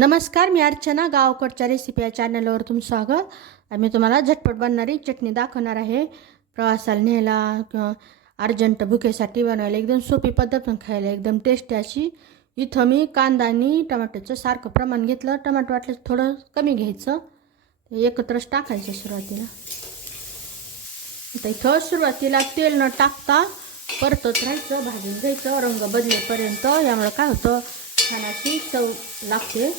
नमस्कार, मी अर्चना. गावकडच्या रेसिपी या चॅनलवर तुमचं स्वागत. आम्ही तुम्हाला झटपट बनणारी चटणी दाखवणार आहे. प्रवासाला न्यायला किंवा अर्जंट भुकेसाठी बनवायला एकदम सोपी पद्धत, पण खायला एकदम टेस्टी अशी. इथं मी कांदा आणि टमाट्याचं सारखं प्रमाण घेतलं. टमाटो वाटलं थोडं कमी घ्यायचं, एकत्रच टाकायचं सुरुवातीला. आता इथं सुरुवातीला तेल न टाकता परतत राहायचं, भाजून घ्यायचं रंग बदलेपर्यंत. यामुळे काय होतं, छान अशी चव लागते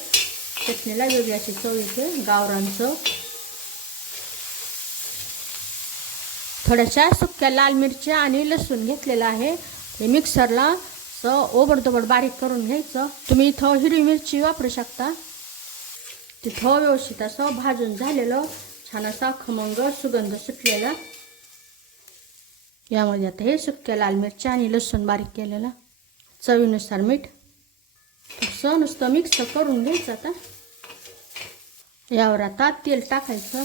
चटणीला, वेगळी अशी चव येते गावरान चव. थोड्याशा सुक्या लाल मिरच्या आणि लसूण घेतलेला आहे. हे मिक्सरला ओबडधोबड बारीक करून घ्यायचं. तुम्ही इथं हिरवी मिरची वापरू शकता. तिथं व्यवस्थित असं भाजून झालेलं, छान असा खमंग सुगंध सुटलेला. यामध्ये आता हे सुक्या लाल मिरच्या आणि लसूण बारीक केलेला, चवीनुसार मीठ, असं नुसतं मिक्स करून घ्यायचं. आता यावर आता तेल टाकायचं.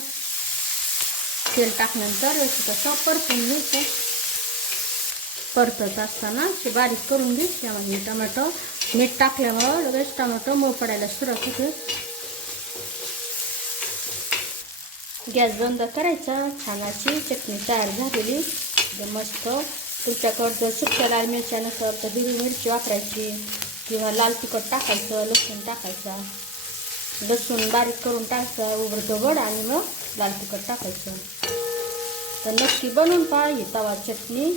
तेल टाकल्यानंतर व्यवस्थित असं परतून घ्यायचं. परतत असताना ते बारीक करून घ्यायचे. यामध्ये टोमॅटो मीठ टाकल्यामुळं लगेच टोमॅटो मऊ पडायला सुरुवात होते. गॅस बंद करायचा. छान अशी चटणी तयार झालेली, एकदम मस्त. तुमच्याकडं जर सुक्या लाल मिरच्या नसेल तर हिरवी मिरची वापरायची किंवा लाल तिखट टाकायचं, लसूण टाकायचा, लसूण बारीक करून टाकायचं उघडधोबड, आणि मग लाल तिखट टाकायचं. तर नक्की बनवून पहा ही तवा चटणी.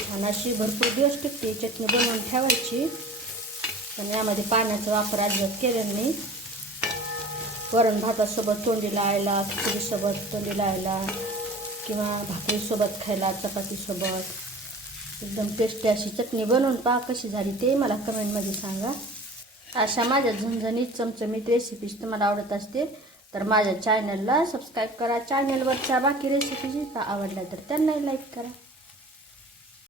छान अशी भरपूर दिवस टिकते चटणी, बनवून ठेवायची. पण यामध्ये पाण्याचा वापर अजिबात केलेला नाही. वरण भातासोबत तोंडी लावायला, खिचडीसोबत तोंडी लावायला, किंवा भाकरीसोबत खायला, चपातीसोबत एकदम टेस्टी अशी चटणी बनवून पहा. कशी झाली ते मला कमेंटमध्ये सांगा. अशा माझ्या झणझणीत चमचमीत रेसिपीज तुम्हाला आवडत असतील तर माझ्या चॅनलला सबस्क्राईब करा. चॅनलवरच्या बाकी रेसिपीज आवडल्या तर त्यांनाही लाईक करा.